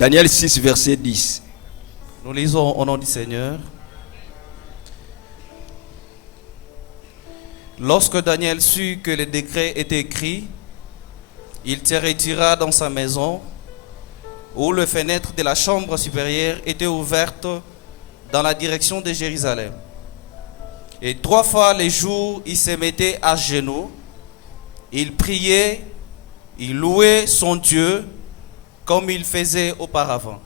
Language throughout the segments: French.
Daniel 6, verset 10. Nous lisons au nom du Seigneur. Lorsque Daniel sut que le décret était écrit, il se retira dans sa maison, où les fenêtres de la chambre supérieure étaient ouvertes dans la direction de Jérusalem. Et 3 fois les jours, il se mettait à genoux, il priait, il louait son Dieu comme il faisait auparavant.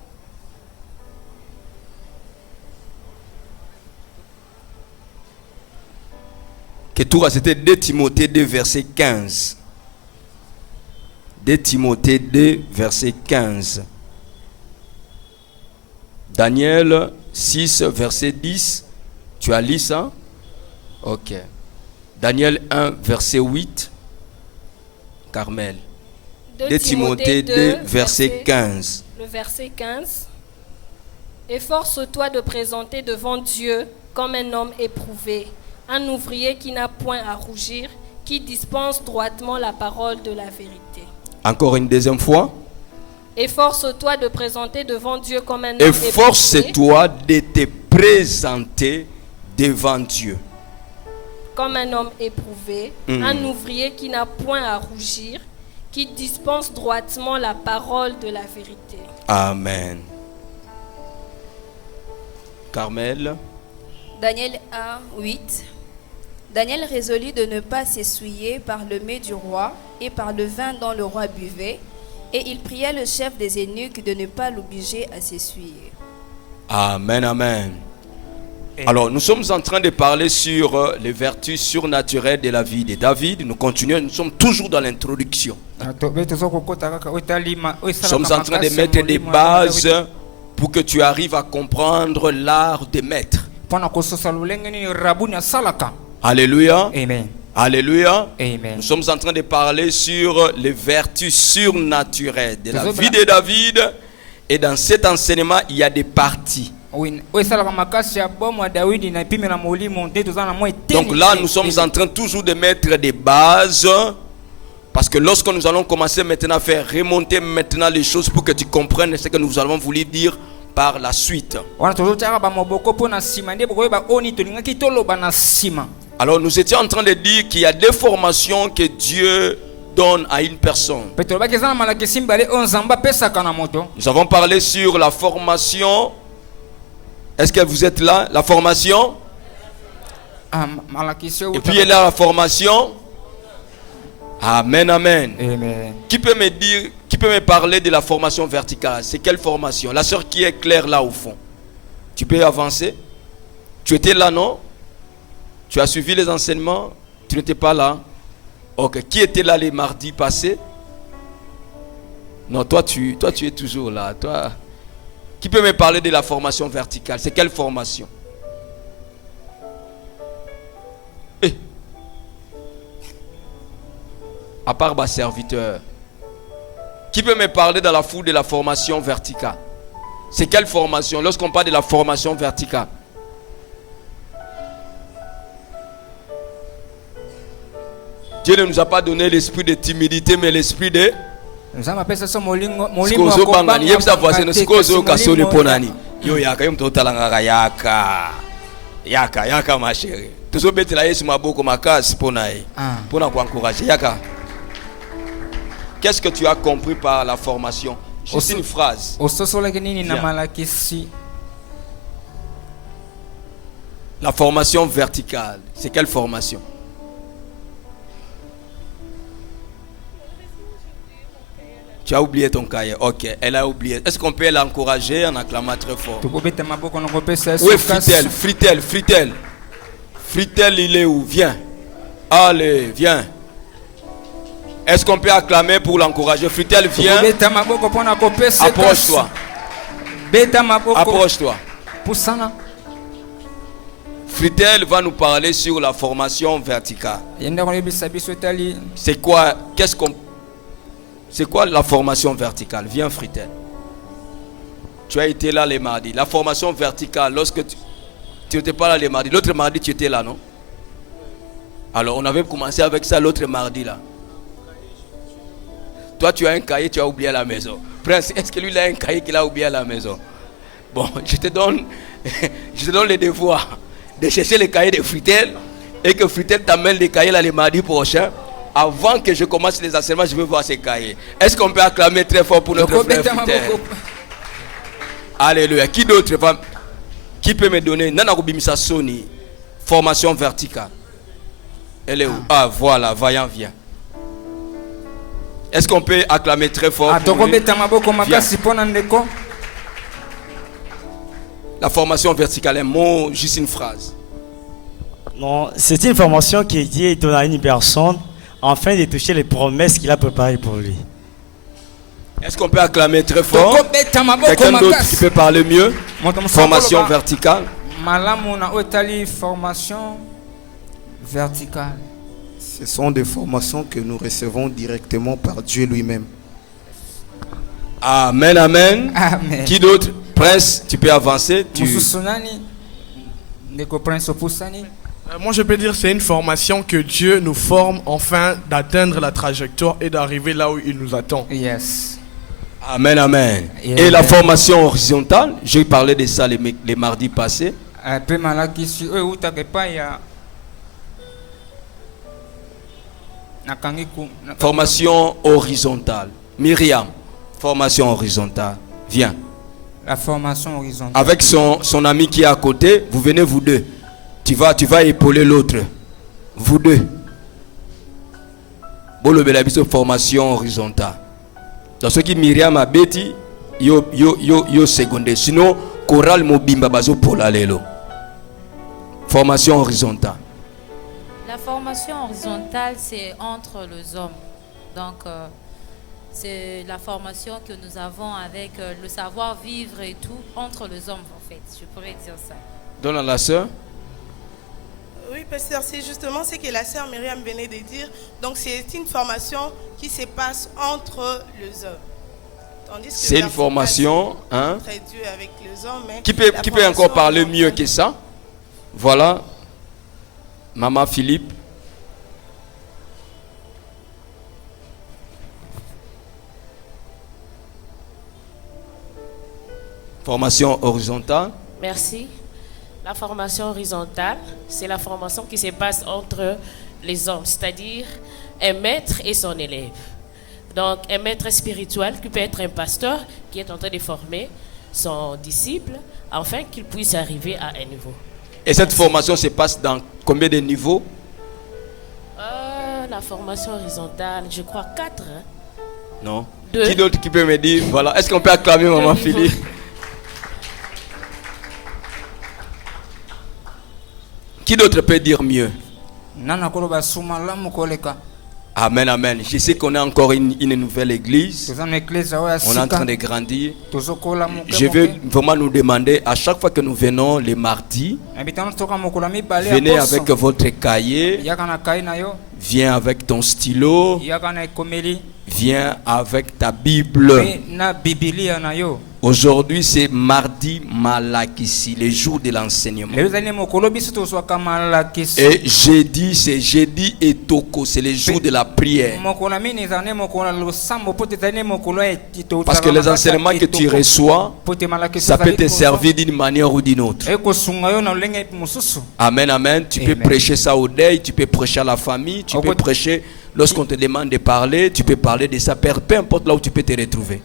Que tout c'était 2 Timothée 2, verset 15. 2 Timothée 2, verset 15. Daniel 6, verset 10. Tu as lu ça? Ok. Daniel 1, verset 8. Carmel. 2 Timothée 2, verset 15. Le verset 15. Efforce-toi de présenter devant Dieu comme un homme éprouvé, un ouvrier qui n'a point à rougir, qui dispense droitement la parole de la vérité. Encore une deuxième fois. Efforce-toi de présenter devant Dieu comme un homme éprouvé. Efforce-toi de te présenter devant Dieu. Comme un homme éprouvé, un ouvrier qui n'a point à rougir, qui dispense droitement la parole de la vérité. Amen. Carmel. Daniel 1, 8. Daniel résolut de ne pas s'essuyer par le mets du roi et par le vin dont le roi buvait, et il pria le chef des eunuques de ne pas l'obliger à s'essuyer. Amen, amen. Alors, nous sommes en train de parler sur les vertus surnaturelles de la vie de David. Nous continuons, nous sommes toujours dans l'introduction. Nous sommes en train de mettre des bases pour que tu arrives à comprendre l'art de maître. Alléluia. Amen. Alléluia. Amen. Nous sommes en train de parler sur les vertus surnaturelles de la vie de David. Et dans cet enseignement, il y a des parties. Donc là, nous sommes en train toujours de mettre des bases. Parce que lorsque nous allons commencer maintenant à faire remonter maintenant les choses pour que tu comprennes ce que nous avons voulu dire par la suite. Alors nous étions en train de dire qu'il y a des formations que Dieu donne à une personne. Nous avons parlé sur la formation. Est-ce que vous êtes là? La formation. Et puis il y a la formation. Amen, amen. Amen. Qui peut me dire, qui peut me parler de la formation verticale? C'est quelle formation? La sœur qui est claire là au fond. Tu peux avancer? Tu étais là, non? Tu as suivi les enseignements? Tu n'étais pas là? Ok. Qui était là les mardis passés? Non, toi tu es toujours là. Toi. Qui peut me parler de la formation verticale? C'est quelle formation? À part ma serviteur. Qui peut me parler dans la foule de la formation verticale? C'est quelle formation? Lorsqu'on parle de la formation verticale. Dieu ne nous a pas donné l'esprit de timidité, mais l'esprit de... Yaka ma chérie. Tous betela Yesu maboko makasi pona encourager yaka. Qu'est-ce que tu as compris par la formation? Juste une phrase. La formation verticale, c'est quelle formation? Tu as oublié ton cahier. Ok, elle a oublié. Est-ce qu'on peut l'encourager en acclamant très fort? Oui, Fritel, Fritel, Fritel. Fritel, il est où? Viens. Allez, viens. Est-ce qu'on peut acclamer pour l'encourager? Fritel, viens. Approche-toi. Approche-toi. Fritel va nous parler sur la formation verticale. C'est quoi? C'est quoi la formation verticale? Viens, Fritel. Tu as été là les mardis. La formation verticale, lorsque tu n'étais pas là les mardis. L'autre mardi, tu étais là, non? Alors, on avait commencé avec ça l'autre mardi là. Toi, tu as un cahier, tu as oublié à la maison. Prince, est-ce que lui, il a un cahier qu'il a oublié à la maison? Bon, je te donne le devoir de chercher les cahiers de Fritel et que Fritel t'amène les cahiers là le mardi prochain. Avant que je commence les enseignements, je veux voir ces cahiers. Est-ce qu'on peut acclamer très fort pour notre frère Fritel? Alléluia. Qui d'autre? Qui peut me donner Nana Rubimisa Sony, formation verticale? Elle est où? Ah, voilà, vaillant, viens. Est-ce qu'on peut acclamer très fort pour lui? Viens. La formation verticale, un mot, juste une phrase. Non, c'est une formation qui est donnée à une personne afin de toucher les promesses qu'il a préparées pour lui. Est-ce qu'on peut acclamer très fort? Quelqu'un d'autre qui peut parler mieux? Formation verticale. Formation verticale. Ce sont des formations que nous recevons directement par Dieu lui-même. Amen, amen. Amen. Qui d'autre? Prince, tu peux avancer. Moi, je peux dire que c'est une formation que Dieu nous forme afin d'atteindre la trajectoire et d'arriver là où il nous attend. Yes. Amen, amen. Et la formation horizontale, j'ai parlé de ça les mardis passés. Formation horizontale. Myriam, formation horizontale. Viens. La formation horizontale. Avec son ami qui est à côté, vous venez vous deux. Tu vas épauler l'autre. Vous deux. Bolo Belabiso, formation horizontale. Dans ce qui Myriam a bêti, yo secondaire. Sinon, Choral Mobimba Bazo pour l'allélo. Formation horizontale. La formation horizontale, c'est entre les hommes. Donc, c'est la formation que nous avons avec le savoir-vivre et tout, entre les hommes, en fait. Je pourrais dire ça. Donne à la sœur. Oui, pasteur, c'est justement ce que la sœur Myriam venait de dire. Donc, c'est une formation qui se passe entre les hommes. C'est une formation, hein? Dieu avec les hommes, mais qui peut encore parler mieux que ça? Voilà. Maman Philippe. Formation horizontale. Merci. La formation horizontale, c'est la formation qui se passe entre les hommes, c'est-à-dire un maître et son élève. Donc, un maître spirituel qui peut être un pasteur qui est en train de former son disciple afin qu'il puisse arriver à un niveau. Et cette formation se passe dans combien de niveaux? La formation horizontale, je crois 4. Hein? Non. 2. Qui d'autre qui peut me dire? Voilà. Est-ce qu'on peut acclamer Maman Philippe? Qui d'autre peut dire mieux? Amen, amen. Je sais qu'on a encore une nouvelle église. On est en train de grandir. Je veux vraiment nous demander, à chaque fois que nous venons les mardis, venez avec votre cahier, viens avec ton stylo, viens avec ta Bible. Aujourd'hui, c'est mardi Malakissi, le jour de l'enseignement. Et jeudi, c'est jeudi et Toko, c'est le jour de la prière. Parce que les enseignements que tu reçois, ça peut te servir d'une manière ou d'une autre. Amen, amen. Tu peux prêcher ça au deuil, tu peux prêcher à la famille, tu peux prêcher lorsqu'on te demande de parler, tu peux parler de ça, peu importe là où tu peux te retrouver.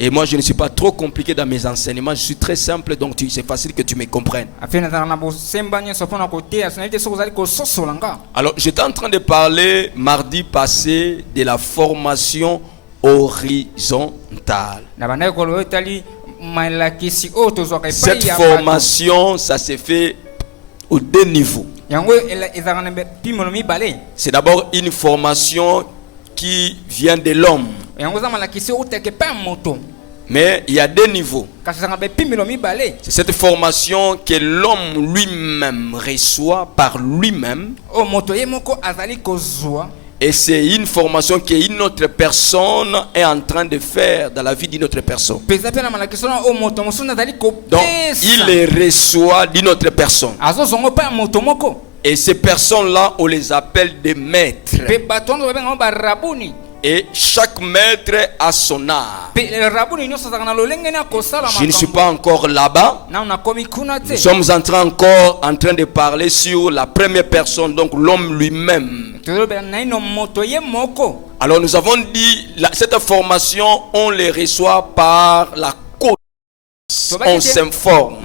Et moi, je ne suis pas trop compliqué dans mes enseignements, je suis très simple, donc c'est facile que tu me comprennes. Alors, j'étais en train de parler mardi passé de la formation horizontale. Cette formation, ça se fait aux deux niveaux. C'est d'abord une formation qui vient de l'homme. Mais il y a deux niveaux. C'est cette formation que l'homme lui-même reçoit par lui-même. Et c'est une formation qu'une autre personne est en train de faire dans la vie d'une autre personne. Donc, il les reçoit d'une autre personne. Et ces personnes-là, on les appelle des maîtres. Et chaque maître a son art. Je ne suis pas encore là-bas. Nous sommes en train de parler sur la première personne, donc l'homme lui-même. Alors nous avons dit, cette formation, on les reçoit par la connaissance. On s'informe.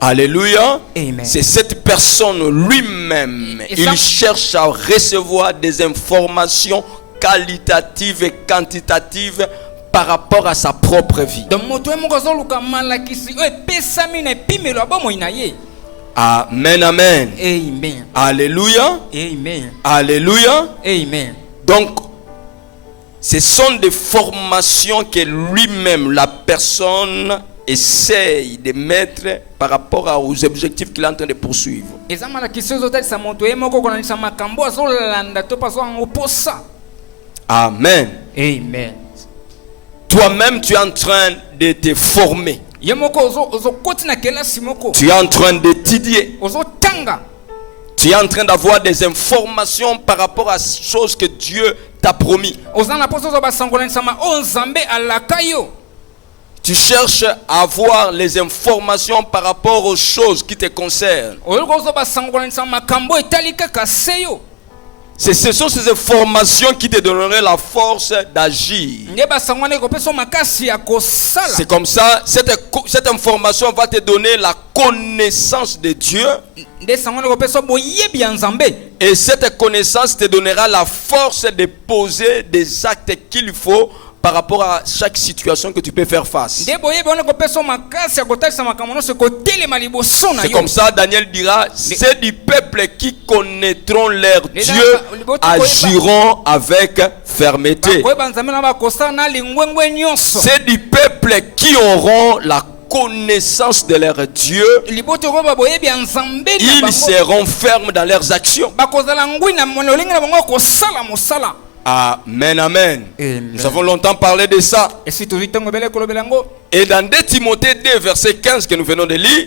Alléluia. C'est cette personne lui-même. Il cherche à recevoir des informations qualitatives et quantitatives par rapport à sa propre vie. Amen, amen. Amen. Alléluia. Amen. Alléluia. Amen. Donc, ce sont des formations que lui-même, la personne, essaye de mettre par rapport aux objectifs qu'il est en train de poursuivre. Amen. Amen. Toi-même, tu es en train de te former. Tu es en train d'étudier. Tu es en train d'avoir des informations par rapport à ces choses que Dieu t'a promis. Tu cherches à avoir les informations par rapport aux choses qui te concernent. Ce sont ces informations qui te donneraient la force d'agir. C'est comme ça, cette information va te donner la connaissance de Dieu. Et cette connaissance te donnera la force de poser des actes qu'il faut par rapport à chaque situation que tu peux faire face. C'est comme ça, Daniel dira, c'est du peuple qui connaîtront leur Dieu, agiront avec fermeté. C'est du peuple qui auront la connaissance de leur Dieu. Ils seront fermes dans leurs actions. Amen, amen. Nous avons longtemps parlé de ça. Et dans 2 Timothée 2, verset 15 que nous venons de lire,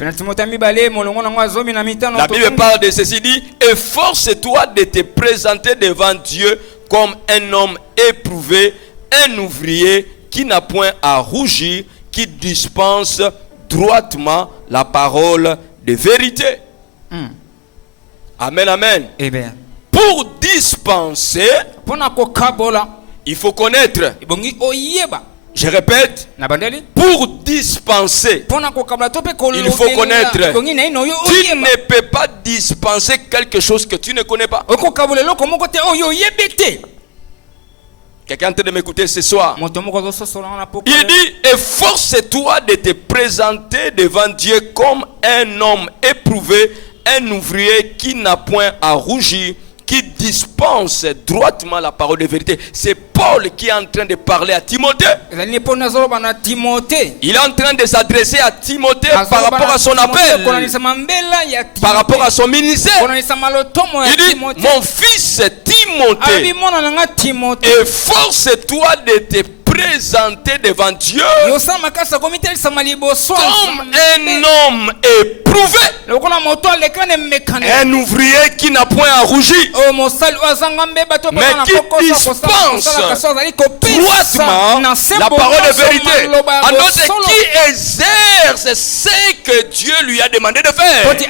la Bible parle de ceci, dit: efforce-toi de te présenter devant Dieu comme un homme éprouvé, un ouvrier qui n'a point à rougir, qui dispense droitement la parole de vérité. Amen, amen. Amen. Pour dispenser, il faut connaître. Je répète, pour dispenser, il faut connaître. Tu ne peux pas dispenser quelque chose que tu ne connais pas. Quelqu'un est en train de m'écouter ce soir. Il dit: efforce-toi de te présenter devant Dieu comme un homme éprouvé, un ouvrier qui n'a point à rougir, qui dispense droitement la parole de vérité. C'est Paul qui est en train de parler à Timothée. Il est en train de s'adresser à Timothée par rapport à son appel, par rapport à son ministère. Il dit: mon fils Timothée, efforce-toi de te présenter devant Dieu comme un homme éprouvé, un ouvrier qui n'a point à rougir, mais qui dispense droitement la parole de vérité, en d'autres qui exerce ce que Dieu lui a demandé de faire, qui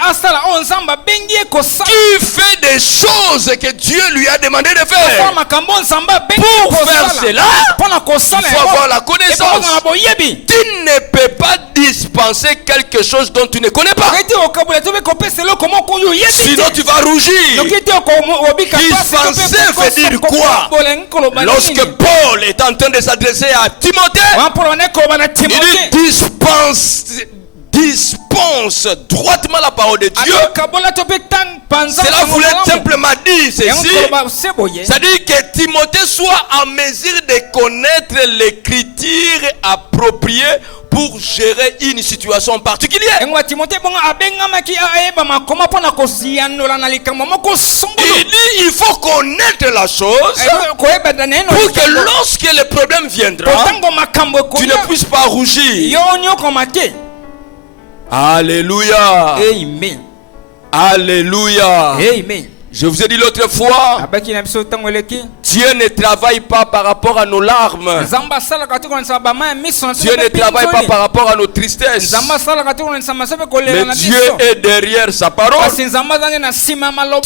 fait des choses que Dieu lui a demandé de faire. Pour faire cela, il faut avoir la connaissance. Tu ne peux pas dispenser quelque chose dont tu ne connais pas, sinon tu vas rougir. Dispenser veut dire quoi? Lorsque Paul est en train de s'adresser à Timothée, il dit: dispense droitement la parole de Dieu. Cela voulait simplement dire ceci, c'est-à-dire que Timothée soit en mesure de connaître l'écriture appropriée pour gérer une situation particulière. Il dit: il faut connaître la chose pour que lorsque le problème viendra, tu ne puisses pas rougir. Alléluia. Amen. Alléluia. Amen. Je vous ai dit l'autre fois, Dieu ne travaille pas par rapport à nos larmes. Dieu ne travaille pas par rapport à nos tristesses. Mais Dieu est derrière sa parole. Tu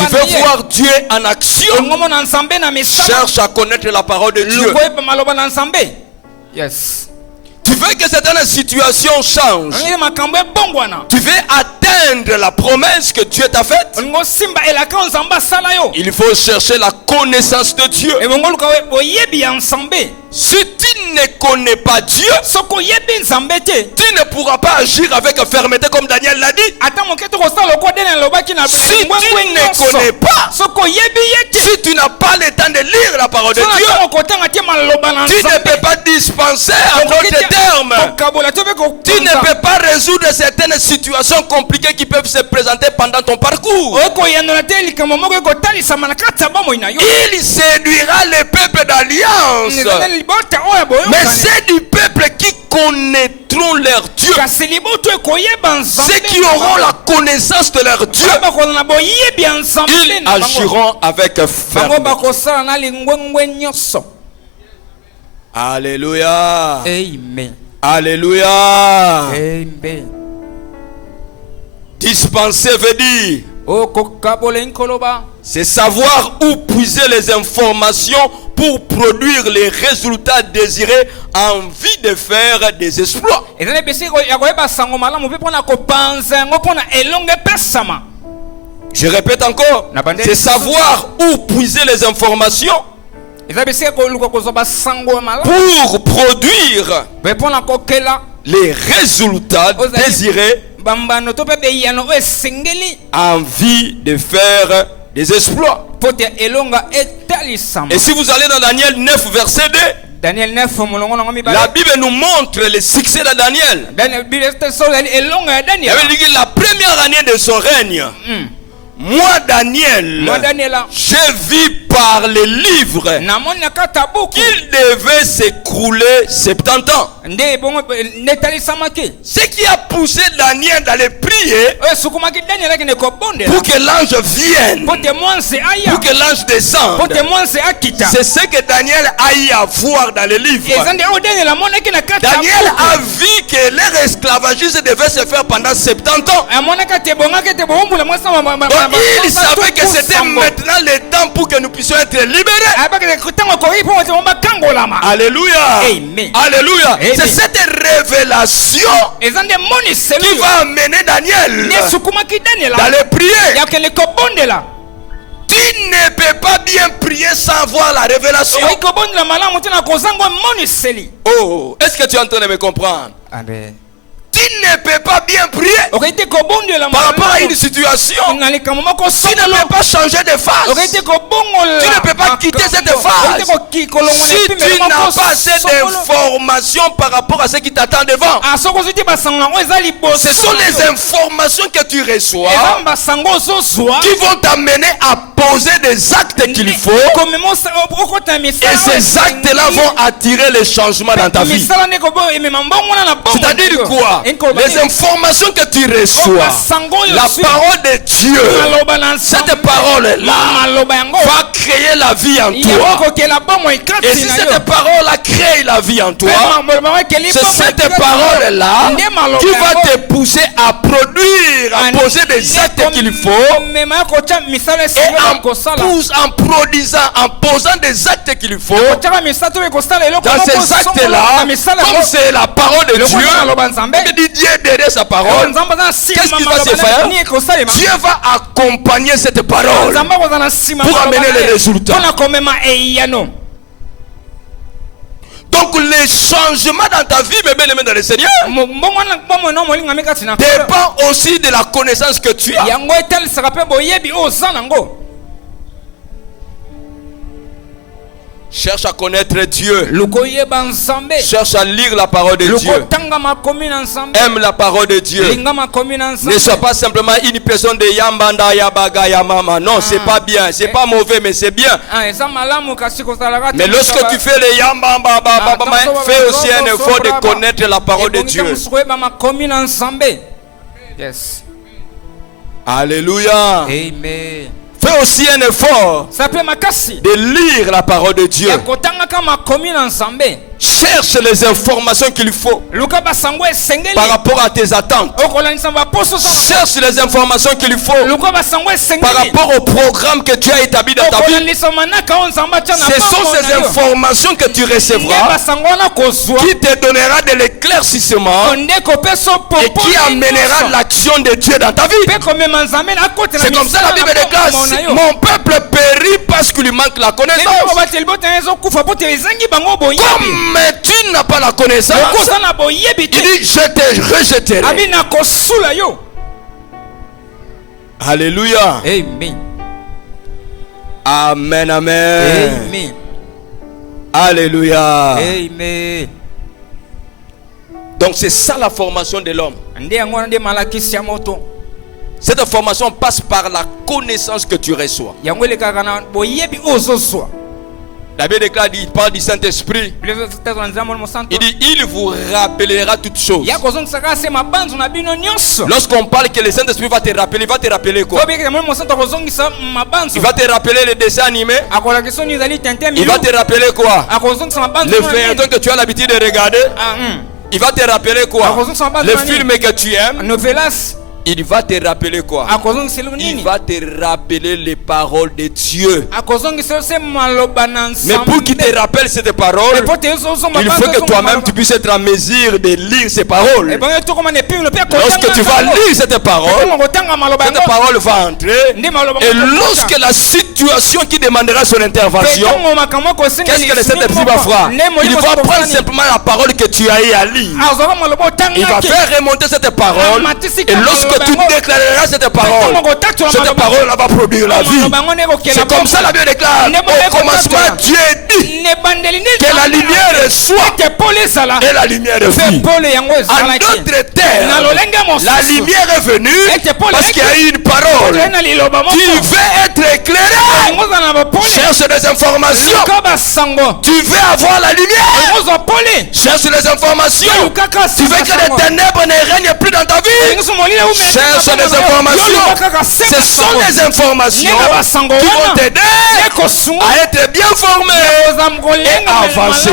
veux voir Dieu en action? Cherche à connaître la parole de Dieu. Yes. Tu veux que certaines situations changent. Tu veux atteindre la promesse que Dieu t'a faite. Il faut chercher la connaissance de Dieu. Si tu ne connais pas Dieu, tu ne pourras pas agir avec fermeté comme Daniel l'a dit. Si tu ne connais pas, si tu n'as pas le temps de lire la parole de Dieu, tu ne peux pas dispenser en d'autres termes. Tu ne peux pas résoudre certaines situations compliquées qui peuvent se présenter pendant ton parcours. Il séduira le peuple d'alliance. Mais c'est du peuple qui connaîtront leur Dieu. Ceux qui auront la connaissance de leur Dieu, ils agiront avec fermeté. Alléluia. Amen. Alléluia. Amen. Dispenser veut dire c'est savoir où puiser les informations pour produire les résultats désirés en vue de faire des exploits. Je répète encore, c'est savoir où puiser les informations pour produire les résultats désirés en vue de faire des exploits. Et si vous allez dans Daniel 9 verset 2, la Bible nous montre le succès de Daniel. La première année de son règne, moi Daniel, j'ai vu par les livres qu'il devait s'écrouler 70 ans. Ce qui a poussé Daniel d'aller prier pour que l'ange vienne, pour que l'ange descende, c'est ce que Daniel a eu à voir dans les livres. Daniel a vu que leur esclavagisme devait se faire pendant 70 ans. Il savait que c'était maintenant le temps pour que nous puissions être libérés. Alléluia. Alléluia. C'est cette révélation qui va amener Daniel d'aller prier. Tu ne peux pas bien prier sans voir la révélation. Oh, est-ce que tu es en train de me comprendre? Amen. Tu ne peux pas bien prier par rapport à une situation. Tu ne peux pas changer de phase. Tu ne peux pas quitter cette phase si tu n'as pas assez d'informations par rapport à ce qui t'attend devant. Ce sont les informations que tu reçois qui vont t'amener à poser des actes qu'il faut. Et ces actes-là vont attirer les changements dans ta vie. C'est-à-dire quoi? Les informations que tu reçois, la parole de Dieu, cette parole-là va créer la vie en toi. Et si cette parole-là crée la vie en toi, c'est cette parole-là qui va te pousser à produire, à poser des actes qu'il faut. Et en posant des actes qu'il faut, dans ces actes-là, comme c'est la parole de Dieu, Dieu derrière sa parole, qu'est-ce qui va se faire? Dieu va accompagner cette parole pour amener les résultats. Donc les changements dans ta vie, mes bien-aimés dans le Seigneur, dépend aussi de la connaissance que tu as. Cherche à connaître Dieu. Cherche à lire la parole de Dieu. Aime la parole de Dieu. Ne sois pas simplement une personne de Yambanda Yabaga Yamama. Non, c'est pas bien. C'est pas mauvais, mais c'est bien. Mais lorsque tu fais les Yambamba, fais aussi un effort de connaître la parole de Dieu. Yes. Alléluia. Amen. Fais aussi un effort de lire la parole de Dieu. Cherche les informations qu'il faut par rapport à tes attentes. Cherche les informations qu'il faut par rapport au programme que Dieu a établi dans ta vie. Ce sont ces informations que tu recevras qui te donnera de l'éclaircissement et qui amènera l'action de Dieu dans ta vie. C'est comme ça la Bible déclare: mon peuple périt parce qu'il lui manque la connaissance. Comme tu n'as pas la connaissance, il dit: je te rejetterai. Alléluia. Amen. Amen, amen. Amen. Alléluia. Amen. Donc c'est ça la formation de l'homme. Cette formation passe par la connaissance que tu reçois. La Bible déclare, il parle du Saint-Esprit. Il dit: il vous rappellera toutes choses. Lorsqu'on parle que le Saint-Esprit va te rappeler, il va te rappeler quoi? Il va te rappeler les dessins animés. Il va te rappeler quoi? Les feuilletons que tu as l'habitude de regarder. Il va te rappeler quoi? Les films que tu aimes. Il va te rappeler quoi? Il va te rappeler les paroles de Dieu. Mais pour qu'il te rappelle ces paroles, il faut que toi-même tu puisses être en mesure de lire ces paroles. Lorsque tu vas lire cette parole va entrer. Et lorsque la situation qui demandera son intervention, qu'est-ce que le Saint-Esprit va faire? Il va prendre simplement la parole que tu as eu à lire. Il va faire remonter cette parole. Et lorsque tu déclareras cette parole va produire la vie. C'est comme ça la Bible déclare: au commencement Dieu dit que la lumière soit et la lumière est venue. En d'autres termes, la lumière est venue parce qu'il y a eu une parole qui veut être éclairée. Cherche des informations. Tu veux avoir la lumière. Cherche les informations. Tu veux que les ténèbres ne règnent plus dans ta vie. Cherche les informations. Ce sont les informations qui vont t'aider à être bien formé et à avancer.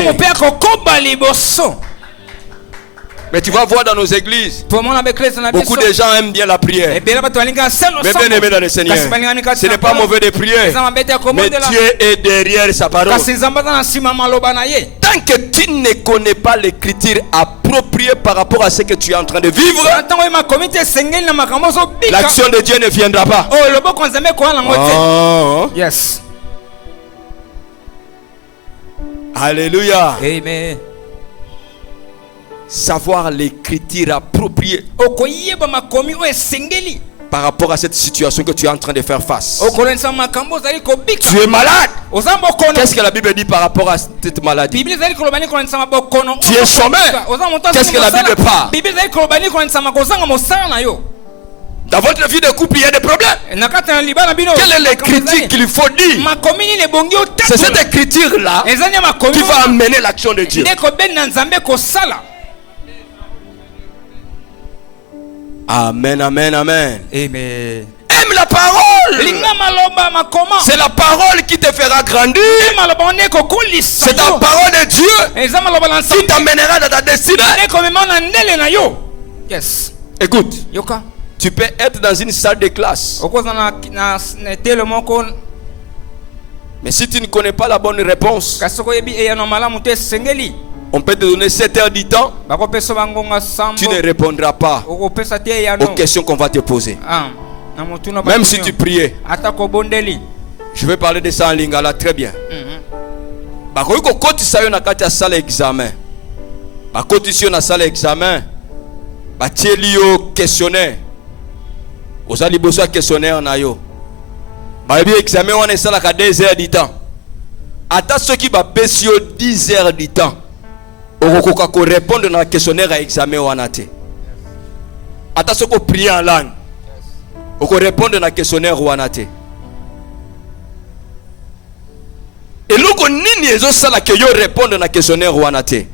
Mais tu vas voir dans nos églises, beaucoup de gens aiment bien la prière. Mais bien aimé dans le Seigneur, ce n'est pas mauvais de prier, mais Dieu est derrière sa parole. Tant que tu ne connais pas l'écriture appropriée par rapport à ce que tu es en train de vivre, l'action de Dieu ne viendra pas. Yes. Alléluia. Amen. Savoir l'écriture appropriée par rapport à cette situation que tu es en train de faire face. Tu es malade. Qu'est-ce que la Bible dit par rapport à cette maladie? Tu es chômeur. Qu'est-ce que la Bible parle? Dans votre vie de couple, il y a des problèmes. Quelle est l'écriture qu'il faut dire? C'est cette écriture-là qui va amener l'action de Dieu. Amen, amen, amen. Amen. Aime la parole. C'est la parole qui te fera grandir. C'est la parole de Dieu qui t'amènera dans ta destinée. Yes. Écoute, tu peux être dans une salle de classe, mais si tu ne connais pas la bonne réponse, on peut te donner 7 heures du temps, tu ne répondras pas aux questions qu'on va te poser. Même si tu priais. Je vais parler de ça en lingala très bien. Quand tu sais que tu salle examen, quand tu sais salle examen, tu es lié au questionnaire. Vous allez bosser questionnaire na yo. Examen on est ça à 2 heures du temps. Attends ceux qui va baisser 10 heures du temps. Pour répondre dans le questionnaire à examen ou anaté. Attends ceux qui prient en langue. Pour répondre dans le questionnaire ou anaté. Et lorsqu'on nini ezo sala que yo répondre dans le questionnaire ou anaté.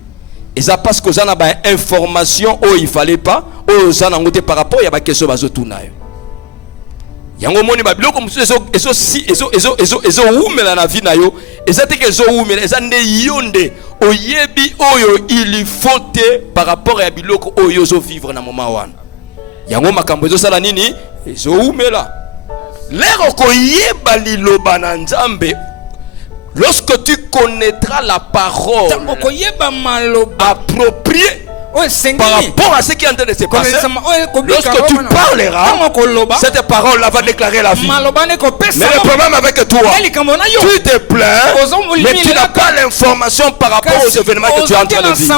Et ça parce que ça n'a pas information où il fallait pas, où ça n'a pas par rapport à la question de tourner. Yango moni ba biloko musu ezo umela na vie na yo ezate ke ezo umela ezande yonde oyebi oyo il faut te par rapport à biloko oyo zo vivre na moment wana yango makambo ezo sala nini ezo umela lero ko yeba liloba na Nzambe. Lorsque tu connaîtras la parole appropriée par rapport à ce qui est en train de se passer, lorsque tu parleras, cette parole-là va déclarer la vie. Mais le problème avec toi, tu te plains, mais tu n'as pas l'information par rapport aux événements que tu es en train de vivre.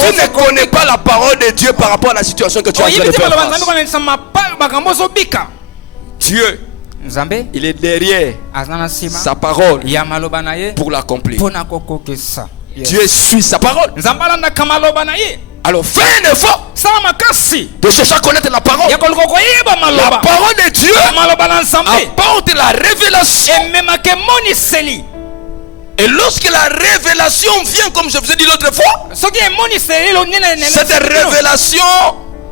Tu ne connais pas la parole de Dieu par rapport à la situation que tu es en train de faire face. Dieu, il est derrière sa parole pour l'accomplir. Dieu suit sa parole. Alors fais un effort de chercher à connaître la parole. La parole de Dieu apporte la révélation. Et lorsque la révélation vient, comme je vous ai dit l'autre fois, cette révélation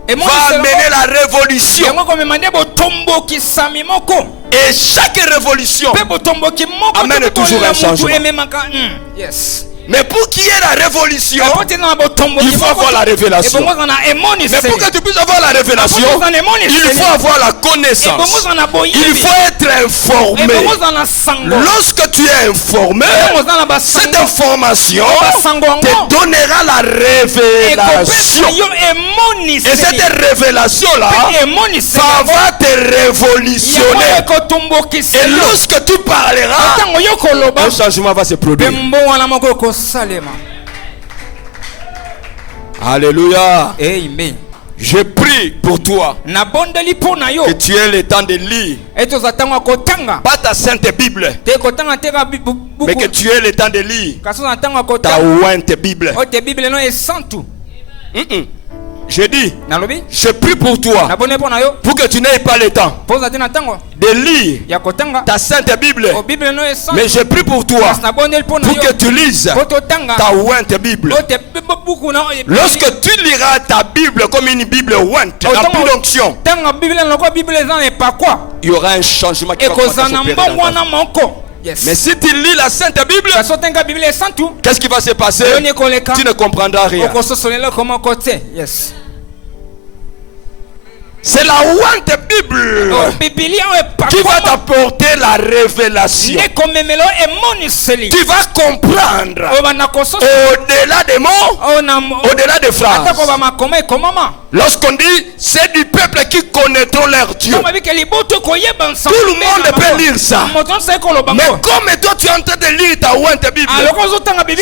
va amener la révolution. Et chaque révolution amène toujours un changement. Mais pour qu'il y ait la révolution, il faut avoir la révélation. Mais pour que tu puisses avoir la révélation, il faut avoir la connaissance. Il faut être informé. Lorsque tu es informé, cette information te donnera la révélation. Et cette révélation-là va te révolutionner. Et lorsque tu parleras, un changement va se produire. Alléluia. Amen. Je prie pour toi que tu aies le temps de lire, pas ta sainte Bible, mais que tu aies le temps de lire ta ointe Bible. Je dis, je prie pour toi pour que tu n'aies pas le temps de lire ta sainte Bible, mais je prie pour toi pour que tu lises ta ointe Bible. Lorsque tu liras ta Bible comme une Bible ointe, la plus d'onction, il y aura un changement qui va s'opérer dans ta vie. Mais si tu lis la Sainte Bible, qu'est-ce qui va se passer? Tu ne comprendras rien. C'est la ointe Bible qui va t'apporter la révélation. Tu vas comprendre au-delà des mots, au-delà des phrases. Lorsqu'on dit c'est du peuple qui connaîtront leur Dieu, tout le monde peut lire ça. Mais comme toi tu es en train de lire ta ointe Bible,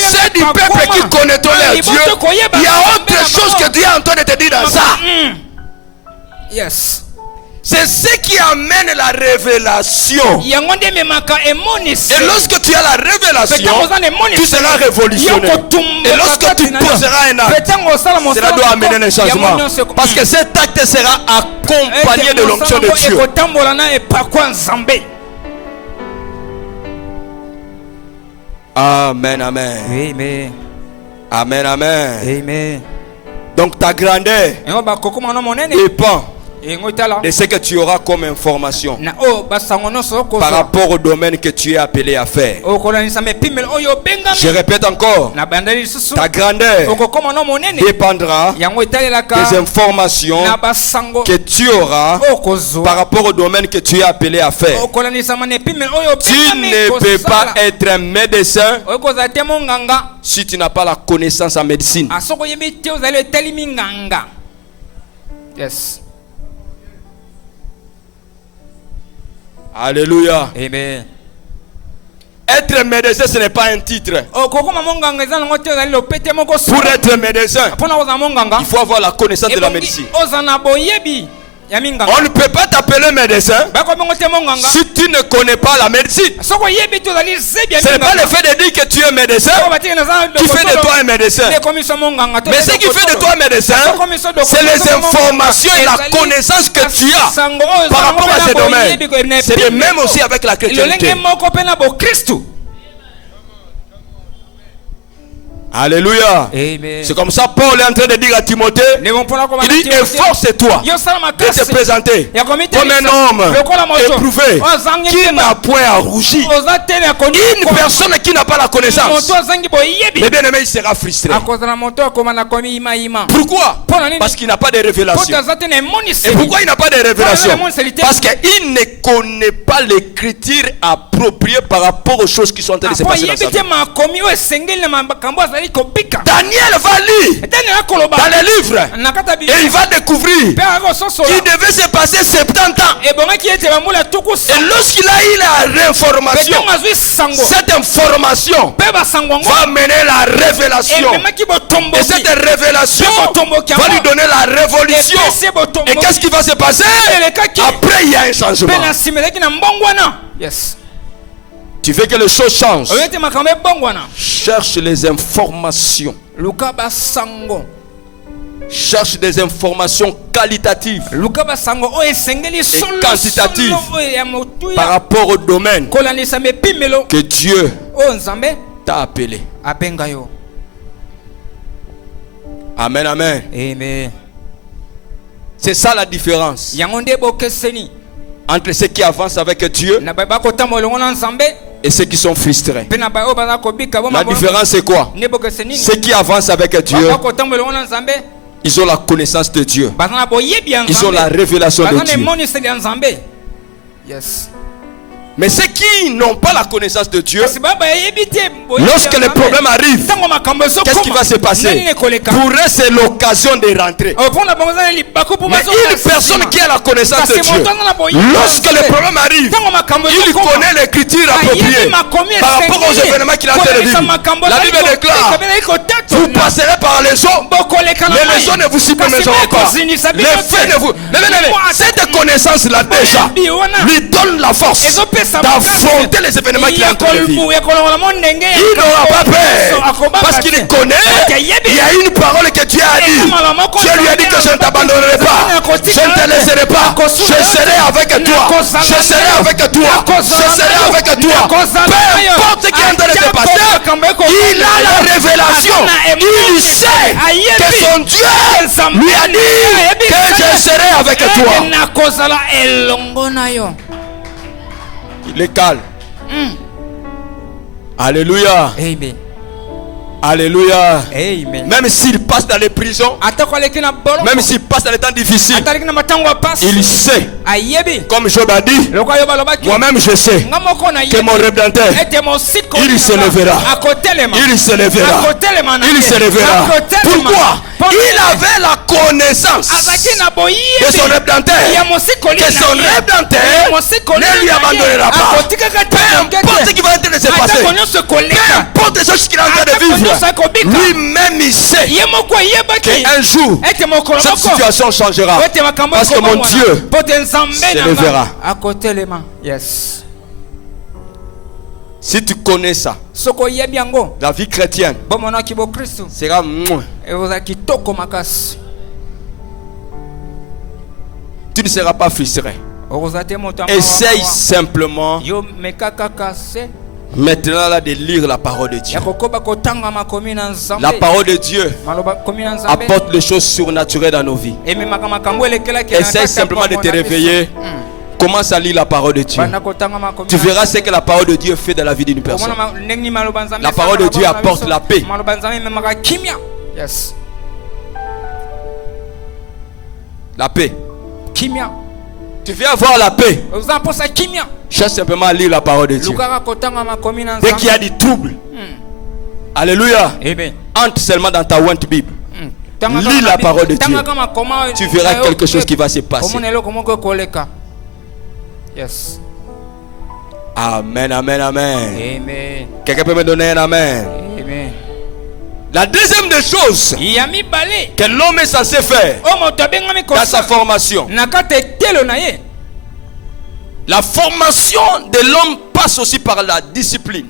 c'est du peuple qui connaîtront leur Dieu. Il y a autre chose que Dieu est en train de te dire dans ça. Yes. C'est ce qui amène la révélation. Et lorsque tu as la révélation, tu seras révolutionné. Et lorsque tu poseras un acte, cela doit amener un changement. Parce que cet acte sera accompagné de l'onction de Dieu. Amen, amen. Amen. Amen, amen. Amen. Donc ta grandeur dépend de ce que tu auras comme information par rapport au domaine que tu es appelé à faire. Je répète encore, ta grandeur dépendra des informations que tu auras par rapport au domaine que tu es appelé à faire. Tu ne peux pas être un médecin si tu n'as pas la connaissance en médecine. Yes. Alléluia. Amen. Être médecin, ce n'est pas un titre. Pour être médecin, il faut avoir la connaissance de la médecine. On ne peut pas t'appeler médecin si tu ne connais pas la médecine. Ce n'est pas le fait de dire que tu es médecin qui fait de toi un médecin. Mais ce qui fait de toi un médecin, c'est les informations et la connaissance que tu as par rapport à ces domaines. C'est le même aussi avec la chrétienté. Alléluia. C'est comme ça Paul est en train de dire à Timothée, il dit efforce-toi de te présenter comme un homme éprouvé qui n'a point à rougir. Une personne qui n'a pas la connaissance, mais bien aimé, il sera frustré. Pourquoi? Parce qu'il n'a pas de révélation. Et pourquoi il n'a pas de révélation? Parce qu'il ne connaît pas l'écriture appropriée par rapport aux choses qui sont en train de se passer dans sa vie. Daniel va lire dans les livres et il va découvrir qu'il devait se passer 70 ans. Et lorsqu'il a eu la réinformation, cette information va mener la révélation. Et cette révélation va lui donner la révolution. Et qu'est-ce qui va se passer? Après, il y a un changement. Tu veux que les choses changent? Cherche les informations. Cherche des informations qualitatives et quantitatives par rapport au domaine que Dieu t'a appelé. Amen, amen. C'est ça la différence entre ceux qui avancent avec Dieu et ceux qui sont frustrés. La différence c'est quoi? Ceux qui avancent avec Dieu, ils ont la connaissance de Dieu. Ils ont la révélation de Dieu. Mais ceux qui n'ont pas la connaissance de Dieu, lorsque les problèmes arrivent, qu'est-ce qui va se passer? Pour eux, c'est l'occasion de rentrer. Mais une personne qui a la connaissance de Dieu, lorsque les problèmes arrivent, il connaît l'écriture appropriée par rapport aux événements qu'il a en train de vivre. La Bible déclare, vous passerez par les eaux, mais les eaux ne vous submergeront pas. Les faits ne vous... Mais cette connaissance-là déjà lui donne la force d'affronter les événements qu'il a en train de vivre. Il n'aura pas peur parce qu'il connaît. Il y a une parole que Dieu a dit. Dieu lui a dit que je ne t'abandonnerai pas, je ne te laisserai pas, je serai avec toi, je serai avec toi, je serai avec toi. Peu importe ce qui est en train de se passer, il a la révélation. Il sait que son Dieu lui a dit que je serai avec toi. Il est calme. Alléluia. Amen. Alléluia. Amen. Même s'il passe dans les prisons, même s'il passe dans les temps difficiles, il sait, comme Job a dit, moi-même je sais que mon Rédempteur, il se lèvera. Il se lèvera. Il se lèvera. Pourquoi? Il avait la connaissance de son Rédempteur, que son Rédempteur ne lui abandonnera pas. Peu importe ce qui va se passer, peu importe ce qu'il est en train de vivre, lui-même il sait qu'un jour cette situation changera parce que mon Dieu se lèvera. Yes. Si tu connais ça, la vie chrétienne sera tu ne seras pas frustré. Essaye simplement maintenant là de lire la parole de Dieu. La parole de Dieu apporte des choses surnaturelles dans nos vies. Essaye simplement de te réveiller. Commence à lire la parole de Dieu. Tu verras ce que la parole de Dieu fait dans la vie d'une personne. La parole de Dieu apporte la paix. Yes. La paix. Tu veux avoir la paix. Cherche simplement à lire la parole de Dieu. Dès qu'il y a des troubles, alléluia, entre seulement dans ta Went Bible. Lis la parole de Dieu. Tu verras quelque chose qui va se passer. Yes. Amen, amen, amen. Amen. Quelqu'un peut me donner un amen? Amen. La deuxième des choses que l'homme est censé faire dans sa formation, la formation de l'homme passe aussi par la discipline.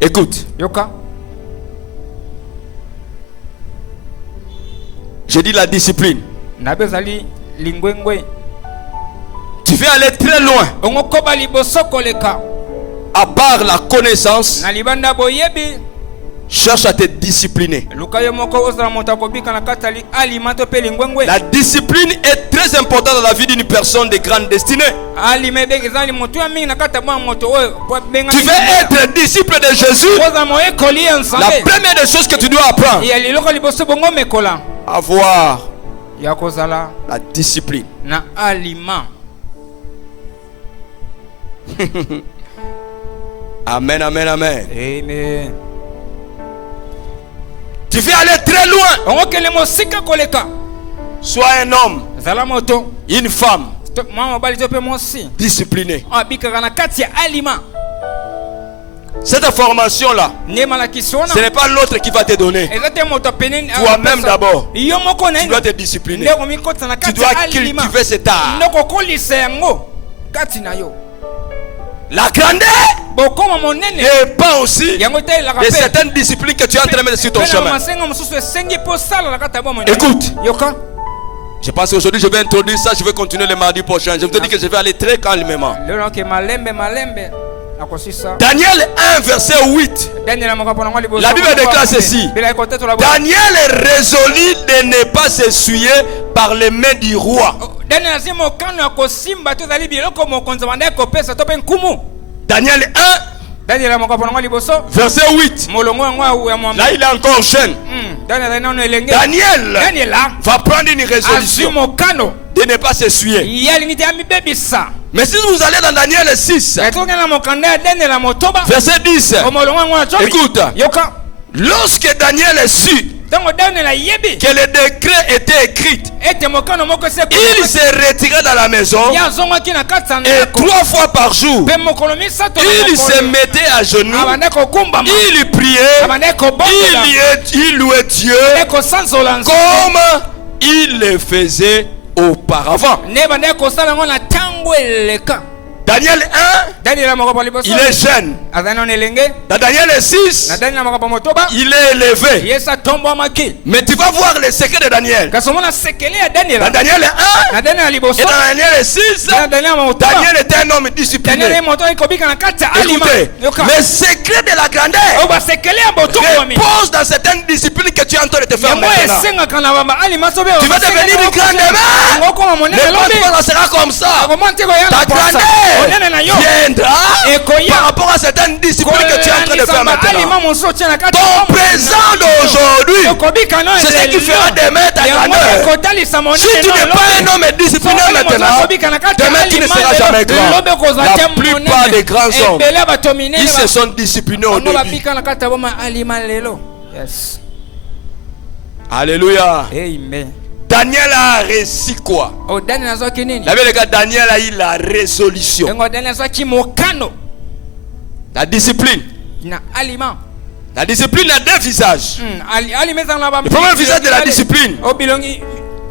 Écoute. Je dis la discipline. Tu veux aller très loin. À part la connaissance, cherche à te discipliner. La discipline est très importante dans la vie d'une personne de grande destinée. Tu veux être disciple de Jésus. La première des choses que tu dois apprendre, avoir la discipline. Amen, amen, amen. Amen. Tu veux aller très loin. Sois un homme, une femme discipliné. Cette formation-là, ce n'est pas l'autre qui va te donner. Toi-même d'abord, tu dois te discipliner. Tu dois cultiver cet art. La grandeur dépend aussi de certaines disciplines que tu es en train de mettre sur ton chemin. Écoute, je pense qu'aujourd'hui je vais introduire ça, je vais continuer le mardi prochain. Je vous dis que je vais aller très calmement. Daniel 1 verset 8. La Bible déclare ceci. Daniel résolut de ne pas s'essuyer par les mains du roi. Daniel 1 verset 8. Là il est encore jeune. Daniel va prendre une résolution de ne pas s'essuyer. Mais si vous allez dans Daniel 6 verset 10, écoute, lorsque Daniel sut que le décret était écrit, il s'est retiré dans la maison et 3 fois par jour il se mettait à genoux, il priait, il louait Dieu comme il le faisait auparavant. Daniel 1, il est jeune. Dans Daniel 6, il est élevé. Mais tu vas voir le secret de Daniel. Dans Daniel 1 et dans Daniel 6, Daniel était un homme discipliné. Écoutez, le secret de la grandeur repose dans certaines disciplines que tu es en train de te faire maintenant. Tu vas devenir une grande demain. Le monde sera comme ça. Ta grandeur viendra par rapport à certaines disciplines que tu es en train de faire maintenant. Ton présent d'aujourd'hui, c'est ce qui fera demain ta grandeur. Si tu n'es pas un homme discipliné maintenant, demain tu ne seras jamais grand. La plupart des grands hommes, ils se sont disciplinés au début. Alléluia. Amen. Daniel a réussi quoi? Daniel a eu la résolution. La discipline. La discipline a 2 visages. Le premier visage de la discipline,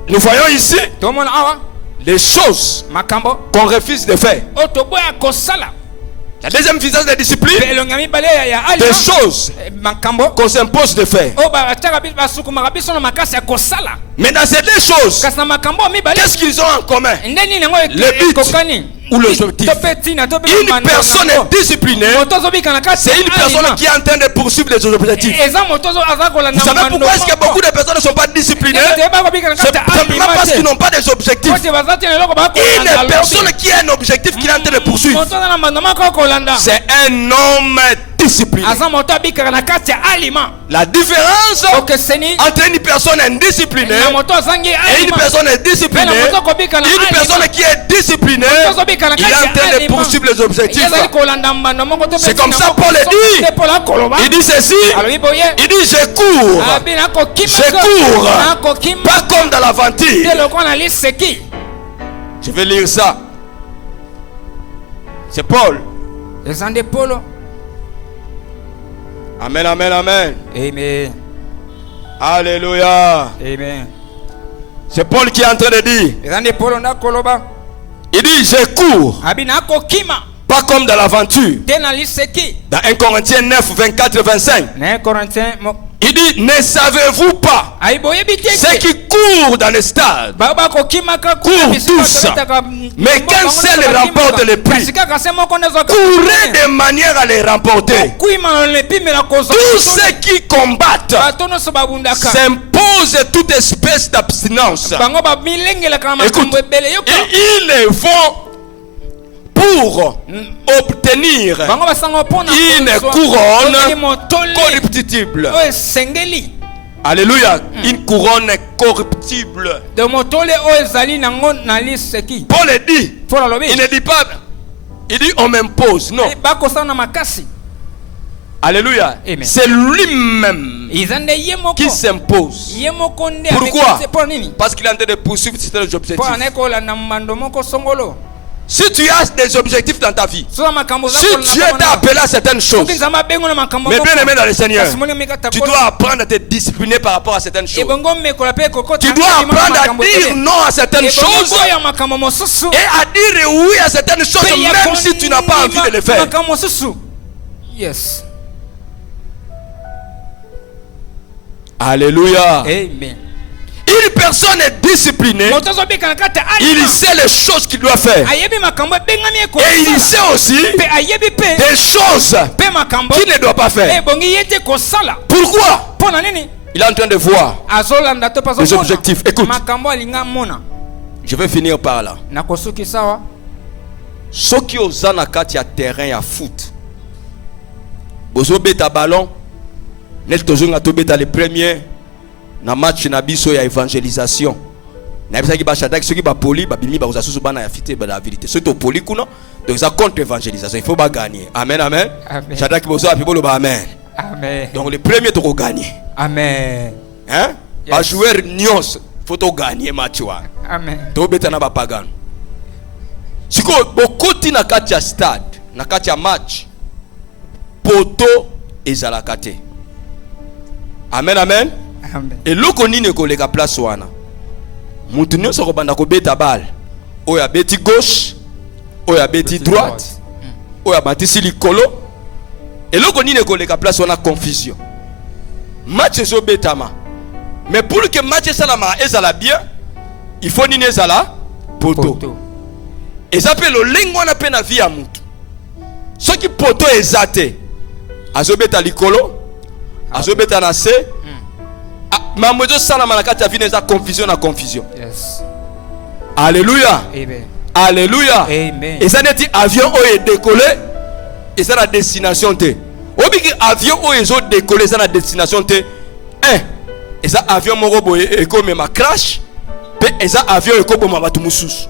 nous voyons ici les choses qu'on refuse de faire. La deuxième visage de la discipline, des choses qu'on s'impose de faire. Mais dans ces 2 choses, qu'est-ce qu'ils ont en commun? Le but ou l'objectif. Une personne disciplinée, c'est une personne qui est en train de poursuivre des objectifs. Vous savez pourquoi est-ce que beaucoup de personnes ne sont pas disciplinées? C'est simplement parce qu'ils n'ont pas des objectifs. Une personne qui a un objectif qu'il est en train de poursuivre, c'est un homme discipliné. La différence entre une personne indisciplinée et une personne disciplinée, une personne qui est disciplinée, il est en train de poursuivre les objectifs. C'est comme ça Paul dit. Il dit ceci. Il dit je cours. Pas comme dans l'aventure. Je vais lire ça. C'est Paul. Amen, amen, amen. Amen. Alléluia. Amen. C'est Paul qui est en train de dire. Il dit je cours. Pas comme dans l'aventure. Dans 1 Corinthiens 9, 24, 25. Il dit, ne savez-vous pas ceux qui courent dans les stades courent tous, mais qu'un seul remporte le prix. Courez de manière à les remporter. Tous ceux qui combattent s'imposent toute espèce d'abstinence. Écoute, ils vont pour obtenir une couronne corruptible. Alléluia. Une couronne corruptible. Paul dit, il ne dit pas, il dit on m'impose. Non. Alléluia. C'est lui-même qui s'impose. Pourquoi? Parce qu'il est en train de poursuivre certains objectifs. Si tu as des objectifs dans ta vie, si Dieu t'a appelé à certaines choses, mais bien aimé dans le Seigneur, tu dois apprendre à te discipliner par rapport à certaines choses. Tu dois apprendre à dire non à certaines choses et à dire oui à certaines choses, même si tu n'as pas envie de les faire. Yes. Alléluia. Amen. Une personne est disciplinée, il sait les choses qu'il doit faire. Et il sait aussi des choses qu'il ne doit pas faire. Pourquoi? Il est en train de voir les objectifs. Écoute, je vais finir par là. Ceux qui osent na kati ya terrain à foot, bozo beta ballon, net tozonga to beta les premiers. Na match na biso ya évangélisation na bisa ki ba shadak ceux qui ba poli ba bimi ba uzasu bana ya fité ba la vérité ceux to poli kuna donc ça contre évangélisation il faut ba gagner. Amen, amen, amen. Shadak bozo apibolo ba amen, amen. Donc le premier to gagner. Amen. Hein? Yes. Ba joueur nyos faut to gagner match wa. Amen. To beta na ba pagano siko bokoti na kati ya stade na kati ya match poto ezalaka te. Amen, amen. Et loko nini ko leka place wana mutu nyonso ko banda ko beta balle oya beti gauche oya beti droite oya batisi likolo et loko nini ko leka place wana confusion match so betama mais pour que match salama ezala bien il faut nini ezala poto et ça peut le lengo na pe na vie ya mutu ce qui poto ezate azobeta likolo azobeta na se. Mamozo sana manakati ya vie neza confusion na confusion. Yes. Alléluia. Amen. Alléluia. Amen. Et ça n'est avion o est décollé et ça la destination té. Obiki avion o est décollé ça la destination té. Et ça avion moko boye e ko mema crash pe et ça avion e ko boma batu mususu.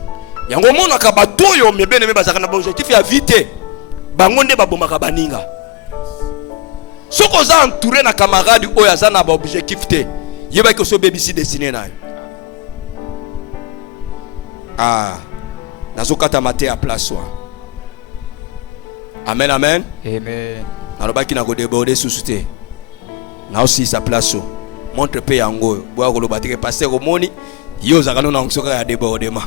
Yango mona ka bato yo me bien aimé bazaka na objectif ya vite. Bango nde baboma ka baninga. Si vous êtes entouré de camarades qui ont un objectif, vous avez un bébé destiné. Ah, vous avez à place. Amen, amen. Amen. Vous avez débordé sous souté. Vous aussi sa place. Montre paix en go. Vous avez passer au moni. Vous avez un débordement.